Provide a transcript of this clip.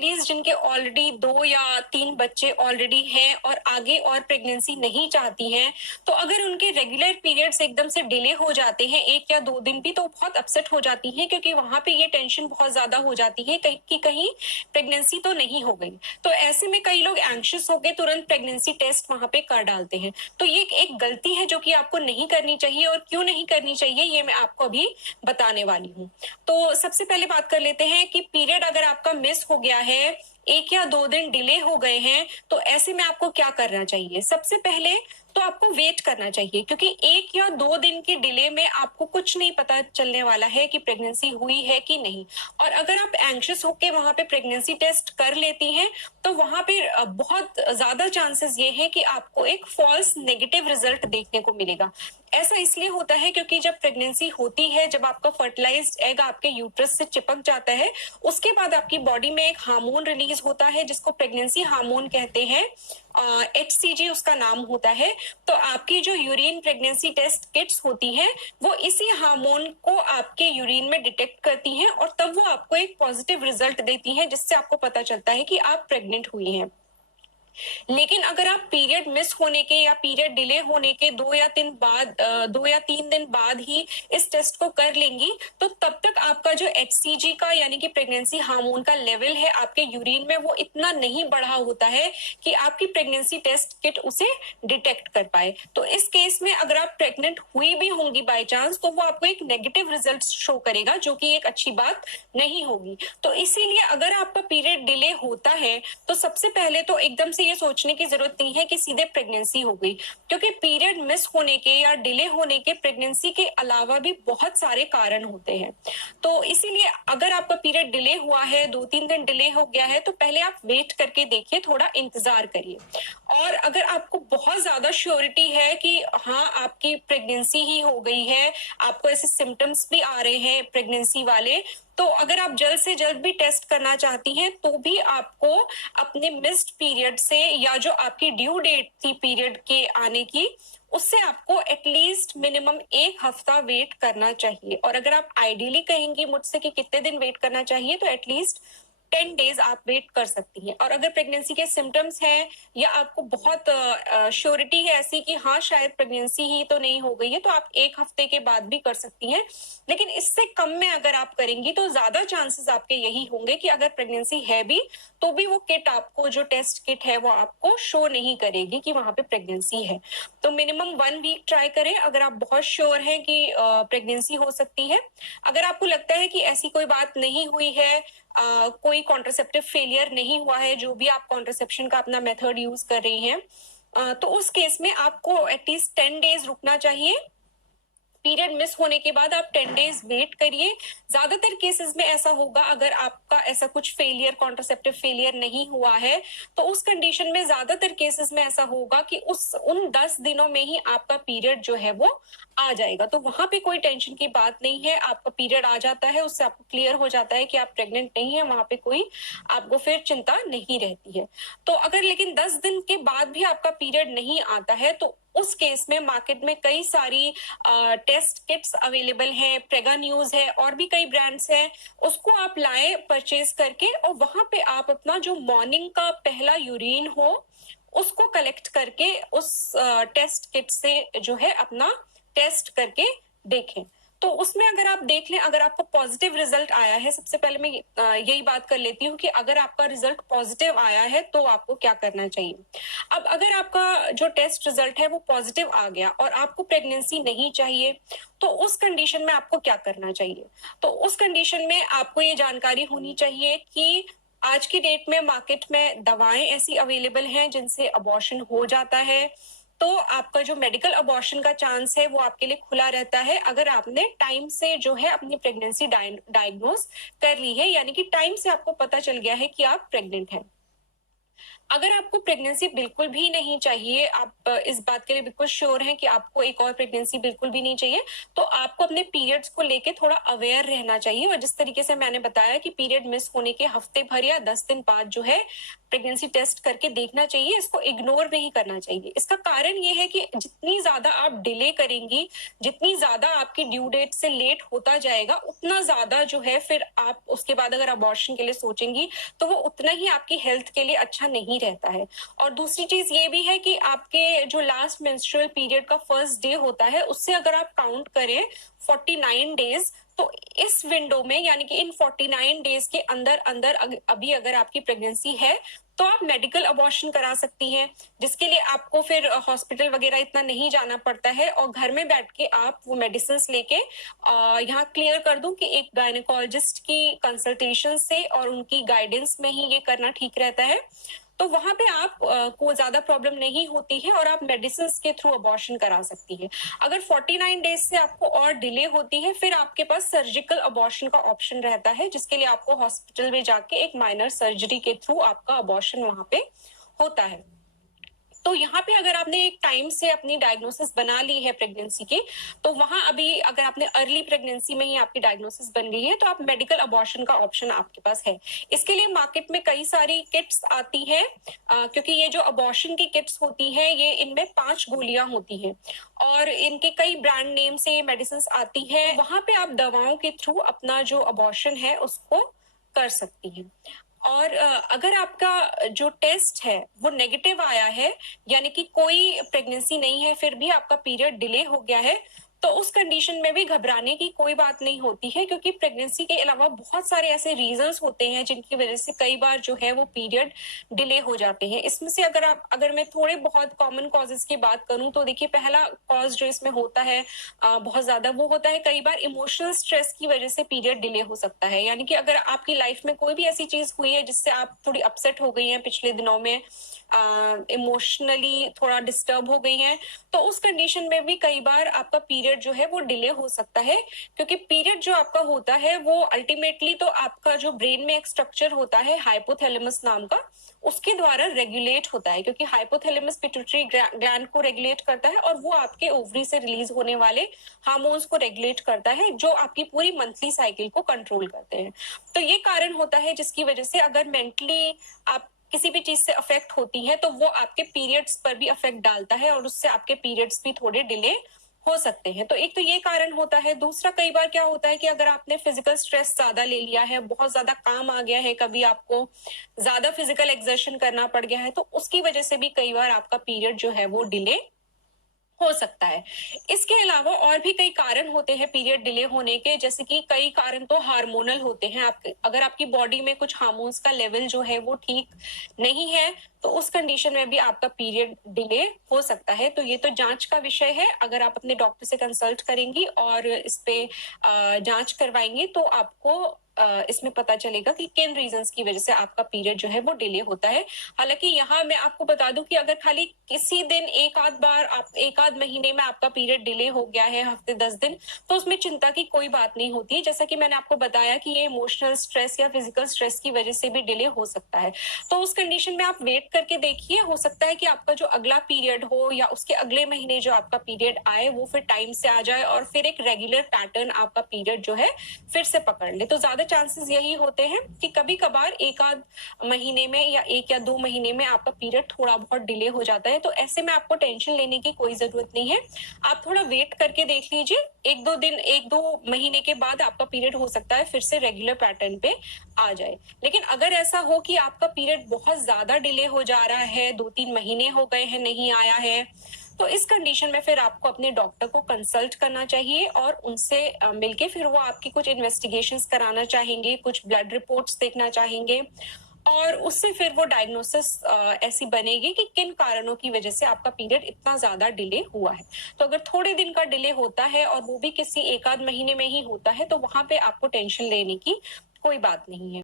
Ladies जिनके already 2 या 3 बच्चे ऑलरेडी हैं और आगे और प्रेगनेंसी नहीं चाहती हैं, तो अगर उनके रेगुलर पीरियड्स एकदम से डिले हो जाते हैं 1 या 2 दिन भी, तो बहुत अपसेट हो जाती हैं, क्योंकि वहां पे ये टेंशन बहुत ज्यादा हो जाती है कि कहीं प्रेगनेंसी तो नहीं हो गई। तो ऐसे में कई लोग एंग्शियस होकर तुरंत प्रेगनेंसी टेस्ट वहां पे कर डालते हैं। तो ये एक गलती है जो कि आपको नहीं करनी चाहिए, और क्यों नहीं करनी चाहिए ये मैं आपको अभी बताने वाली हूँ। तो सबसे पहले बात कर लेते हैं कि पीरियड अगर आपका मिस हो गया है, 1 या 2 दिन डिले हो गए हैं, तो ऐसे में आपको क्या करना चाहिए। सबसे पहले तो आपको वेट करना चाहिए, क्योंकि 1 या 2 दिन के डिले में आपको कुछ नहीं पता चलने वाला है कि प्रेगनेंसी हुई है कि नहीं। और अगर आप एंग्शियस होकर वहां पे प्रेगनेंसी टेस्ट कर लेती हैं, तो वहां पे बहुत ज्यादा चांसेस ये है कि आपको एक फॉल्स नेगेटिव रिजल्ट देखने को मिलेगा। ऐसा इसलिए होता है क्योंकि जब प्रेगनेंसी होती है, जब आपका फर्टिलाइज्ड एग आपके यूट्रस से चिपक जाता है, उसके बाद आपकी बॉडी में एक हार्मोन रिलीज होता है जिसको प्रेगनेंसी हार्मोन कहते हैं, HCG उसका नाम होता है। तो आपकी जो यूरिन प्रेगनेंसी टेस्ट किट्स होती हैं, वो इसी हार्मोन को आपके यूरिन में डिटेक्ट करती हैं, और तब वो आपको एक पॉजिटिव रिजल्ट देती हैं, जिससे आपको पता चलता है कि आप प्रेग्नेंट हुई हैं। लेकिन अगर आप पीरियड मिस होने के या पीरियड डिले होने के 2 या 3 दिन बाद ही इस टेस्ट को कर लेंगी, तो तब तक आपका जो HCG का यानी कि प्रेगनेंसी हार्मोन का लेवल है आपके यूरिन में, वो इतना नहीं बढ़ा होता है कि आपकी प्रेगनेंसी टेस्ट किट उसे डिटेक्ट कर पाए। तो इस केस में अगर आप प्रेग्नेंट हुई भी होंगी बाय चांस, तो वो आपको एक नेगेटिव रिजल्ट शो करेगा, जो कि एक अच्छी बात नहीं होगी। तो इसीलिए अगर आपका पीरियड डिले होता है, तो सबसे पहले तो एकदम से ये सोचने की जरूरत नहीं है कि सीधे प्रेगनेंसी हो गई, क्योंकि पीरियड मिस होने के या डिले होने के प्रेगनेंसी के अलावा भी बहुत सारे कारण होते हैं। तो इसीलिए अगर आपका पीरियड डिले हुआ है, 2-3 दिन डिले हो गया है, तो पहले आप वेट करके देखिए, थोड़ा इंतजार करिए। और अगर आपको बहुत ज्यादा श्योरिटी है कि हाँ आपकी प्रेगनेंसी ही हो गई है, आपको ऐसे सिम्टम्स भी आ रहे हैं प्रेगनेंसी वाले, तो अगर आप जल्द से जल्द भी टेस्ट करना चाहती हैं, तो भी आपको अपने मिस्ड पीरियड से या जो आपकी ड्यू डेट थी पीरियड के आने की, उससे आपको एटलीस्ट मिनिमम 1 हफ्ता वेट करना चाहिए। और अगर आप आइडियली कहेंगी मुझसे कि कितने दिन वेट करना चाहिए, तो एटलीस्ट 10 डेज आप वेट कर सकती हैं। और अगर प्रेगनेंसी के सिम्टम्स हैं या आपको बहुत श्योरिटी है ऐसी कि हाँ शायद प्रेगनेंसी ही तो नहीं हो गई है, तो आप 1 हफ्ते के बाद भी कर सकती हैं। लेकिन इससे कम में अगर आप करेंगी, तो ज्यादा चांसेस आपके यही होंगे कि अगर प्रेगनेंसी है भी, तो भी वो किट आपको, जो टेस्ट किट है, वो आपको शो नहीं करेगी कि वहां पे प्रेगनेंसी है। तो मिनिमम 1 वीक ट्राई करें अगर आप बहुत श्योर हैं कि प्रेगनेंसी हो सकती है। अगर आपको लगता है कि ऐसी कोई बात नहीं हुई है, कोई कॉन्ट्रासेप्टिव फेलियर नहीं हुआ है, जो भी आप कॉन्ट्रासेप्शन का अपना मेथड यूज कर रही हैं, तो उस केस में आपको एटलीस्ट 10 डेज रुकना चाहिए। पीरियड मिस होने के बाद आप 10 डेज वेट करिए। ज्यादातर केसेस में ऐसा होगा, अगर आपका ऐसा कुछ फेलियर, कॉन्ट्रासेप्टिव फेलियर नहीं हुआ है, तो उस कंडीशन में ज्यादातर केसेस में ऐसा होगा कि उन 10 दिनों में ही आपका पीरियड जो है वो आ जाएगा। तो वहां पे कोई टेंशन की बात नहीं है, आपका पीरियड आ जाता है, उससे आपको क्लियर हो जाता है कि आप प्रेग्नेंट नहीं है, वहां पे कोई आपको फिर चिंता नहीं रहती है। तो अगर लेकिन 10 दिन के बाद भी आपका पीरियड नहीं आता है, तो उस केस में मार्केट में कई सारी टेस्ट किट्स अवेलेबल हैं, प्रेगा न्यूज है, और भी कई ब्रांड्स हैं, उसको आप लाएं परचेज करके, और वहां पे आप अपना जो मॉर्निंग का पहला यूरिन हो उसको कलेक्ट करके उस टेस्ट किट से जो है अपना टेस्ट करके देखें। तो उसमें अगर आप देख लें, अगर आपको पॉजिटिव रिजल्ट आया है, सबसे पहले मैं यही बात कर लेती हूँ कि अगर आपका रिजल्ट पॉजिटिव आया है तो आपको क्या करना चाहिए। अब अगर आपका जो टेस्ट रिजल्ट है वो पॉजिटिव आ गया और आपको प्रेगनेंसी नहीं चाहिए, तो उस कंडीशन में आपको क्या करना चाहिए। तो उस कंडीशन में आपको ये जानकारी होनी चाहिए कि आज की डेट में मार्केट में दवाएं ऐसी अवेलेबल हैं जिनसे अबॉर्शन हो जाता है। तो आपका जो मेडिकल अबॉर्शन का चांस है वो आपके लिए खुला रहता है, अगर आपने टाइम से जो है अपनी प्रेगनेंसी डायग्नोज कर ली है, यानी कि टाइम से आपको पता चल गया है कि आप प्रेग्नेंट हैं। अगर आपको प्रेगनेंसी बिल्कुल भी नहीं चाहिए, आप इस बात के लिए बिल्कुल श्योर हैं कि आपको एक और प्रेगनेंसी बिल्कुल भी नहीं चाहिए, तो आपको अपने पीरियड्स को लेके थोड़ा अवेयर रहना चाहिए। और जिस तरीके से मैंने बताया कि पीरियड मिस होने के हफ्ते भर या 10 दिन बाद जो है प्रेगनेंसी टेस्ट करके देखना चाहिए, इसको इग्नोर नहीं करना चाहिए। इसका कारण ये है कि जितनी ज्यादा आप डिले करेंगी, जितनी ज्यादा आपकी ड्यू डेट से लेट होता जाएगा, उतना ज्यादा जो है फिर आप उसके बाद अगर अबॉर्शन के लिए सोचेंगी तो वो उतना ही आपकी हेल्थ के लिए अच्छा नहीं रहता है। और दूसरी चीज ये भी है कि आपके जो लास्ट मेंस्ट्रुअल पीरियड का फर्स्ट डे होता है, उससे अगर आप काउंट करें 49 डेज, तो इस विंडो में यानी कि इन 49 डेज के अंदर अंदर अभी अगर आपकी प्रेगनेंसी है तो आप मेडिकल अबॉर्शन करा सकती हैं, जिसके लिए आपको फिर हॉस्पिटल वगैरह इतना नहीं जाना पड़ता है, और घर में बैठ के आप वो मेडिसिन लेके यहाँ क्लियर कर दूं कि एक गायनेकोलॉजिस्ट की कंसल्टेशन से और उनकी गाइडेंस में ही ये करना ठीक रहता है। तो वहां पे आप को ज्यादा प्रॉब्लम नहीं होती है और आप मेडिसिन के थ्रू अबॉर्शन करा सकती है। अगर 49 डेज से आपको और डिले होती है, फिर आपके पास सर्जिकल अबॉर्शन का ऑप्शन रहता है, जिसके लिए आपको हॉस्पिटल में जाके एक माइनर सर्जरी के थ्रू आपका अबॉर्शन वहां पे होता है। तो यहाँ पे अगर आपने एक टाइम से अपनी डायग्नोसिस बना ली है प्रेगनेंसी की, तो वहां अभी अगर आपने अर्ली प्रेगनेंसी में ही आपकी डायग्नोसिस बन गई है, तो आप मेडिकल अबॉर्शन का ऑप्शन आपके पास है। इसके लिए मार्केट में कई सारी किट्स आती है, क्योंकि ये जो अबॉर्शन की किट्स होती है ये इनमें 5 गोलियां होती हैं और इनके कई ब्रांड नेम से ये मेडिसिन आती है। वहां पे आप दवाओं के थ्रू अपना जो अबॉर्शन है उसको कर सकती हैं। और अगर आपका जो टेस्ट है वो नेगेटिव आया है, यानी कि कोई प्रेगनेंसी नहीं है फिर भी आपका पीरियड डिले हो गया है, तो उस कंडीशन में भी घबराने की कोई बात नहीं होती है, क्योंकि प्रेगनेंसी के अलावा बहुत सारे ऐसे रीजंस होते हैं जिनकी वजह से कई बार जो है वो पीरियड डिले हो जाते हैं। इसमें से अगर मैं थोड़े बहुत कॉमन कॉजेस की बात करूं तो देखिए, पहला कॉज जो इसमें होता है बहुत ज्यादा, वो होता है कई बार इमोशनल स्ट्रेस की वजह से पीरियड डिले हो सकता है। यानी कि अगर आपकी लाइफ में कोई भी ऐसी चीज हुई है जिससे आप थोड़ी अपसेट हो गई हैं पिछले दिनों में, इमोशनली थोड़ा डिस्टर्ब हो गई हैं, तो उस कंडीशन में भी कई बार आपका पीरियड जो है वो डिले हो सकता है। क्योंकि पीरियड जो आपका होता है वो अल्टीमेटली तो आपका जो ब्रेन में एक स्ट्रक्चर होता है हाइपोथैलेमस नाम का, उसके द्वारा रेगुलेट होता है, क्योंकि हाइपोथैलेमस पिट्यूटरी ग्लैंड को रेगुलेट करता है और वो आपके ओवरी से रिलीज होने वाले हार्मोन्स को रेगुलेट करता है, जो आपकी पूरी मंथली साइकिल को कंट्रोल करते हैं। तो ये कारण होता है जिसकी वजह से अगर मेंटली आप किसी भी चीज से अफेक्ट होती है तो वो आपके पीरियड्स पर भी अफेक्ट डालता है और उससे आपके पीरियड्स भी थोड़े डिले हो सकते हैं। तो एक तो ये कारण होता है। दूसरा, कई बार क्या होता है कि अगर आपने फिजिकल स्ट्रेस ज्यादा ले लिया है, बहुत ज्यादा काम आ गया है, कभी आपको ज्यादा फिजिकल एक्सर्शन करना पड़ गया है, तो उसकी वजह से भी कई बार आपका पीरियड जो है वो डिले हो सकता है। इसके अलावा और भी कई कारण होते हैं पीरियड डिले होने के, जैसे कि कई कारण तो हार्मोनल होते हैं। अगर आपकी बॉडी में कुछ हार्मोन्स का लेवल जो है वो ठीक नहीं है, तो उस कंडीशन में भी आपका पीरियड डिले हो सकता है। तो ये तो जांच का विषय है। अगर आप अपने डॉक्टर से कंसल्ट करेंगी और इस पे जांच करवाएंगे तो आपको इसमें पता चलेगा कि किन रीजंस की वजह से आपका पीरियड जो है वो डिले होता है। हालांकि यहाँ मैं आपको बता दूं कि अगर खाली किसी दिन एक आध महीने में आपका पीरियड डिले हो गया है, हफ्ते 10 दिन, तो उसमें चिंता की कोई बात नहीं होती है। जैसा कि मैंने आपको बताया कि ये इमोशनल स्ट्रेस या फिजिकल स्ट्रेस की वजह से भी डिले हो सकता है। तो उस कंडीशन में आप वेट करके देखिए, हो सकता है कि आपका जो अगला पीरियड हो या उसके अगले महीने जो आपका पीरियड आए वो फिर टाइम से आ जाए और फिर एक रेगुलर पैटर्न आपका पीरियड जो है फिर से पकड़ ले। तो ज्यादा चांसेस यही होते हैं कि कभी कभार एक आध महीने में या 1 या 2 महीने में आपका पीरियड थोड़ा बहुत डिले हो जाता है। तो ऐसे में आपको टेंशन लेने की कोई जरूरत नहीं है। आप थोड़ा वेट करके देख लीजिए, 1-2 महीने के बाद आपका पीरियड हो सकता है फिर से रेगुलर पैटर्न पे आ जाए। लेकिन अगर ऐसा हो कि आपका पीरियड बहुत ज्यादा डिले हो जा रहा है, 2-3 महीने हो गए हैं नहीं आया है, तो इस कंडीशन में फिर आपको अपने डॉक्टर को कंसल्ट करना चाहिए और उनसे मिलके फिर वो आपकी कुछ इन्वेस्टिगेशंस कराना चाहेंगे, कुछ ब्लड रिपोर्ट्स देखना चाहेंगे और उससे फिर वो डायग्नोसिस ऐसी बनेगी कि किन कारणों की वजह से आपका पीरियड इतना ज्यादा डिले हुआ है। तो अगर थोड़े दिन का डिले होता है और वो भी किसी 1 आध महीने में ही होता है, तो वहां पे आपको टेंशन लेने की कोई बात नहीं है।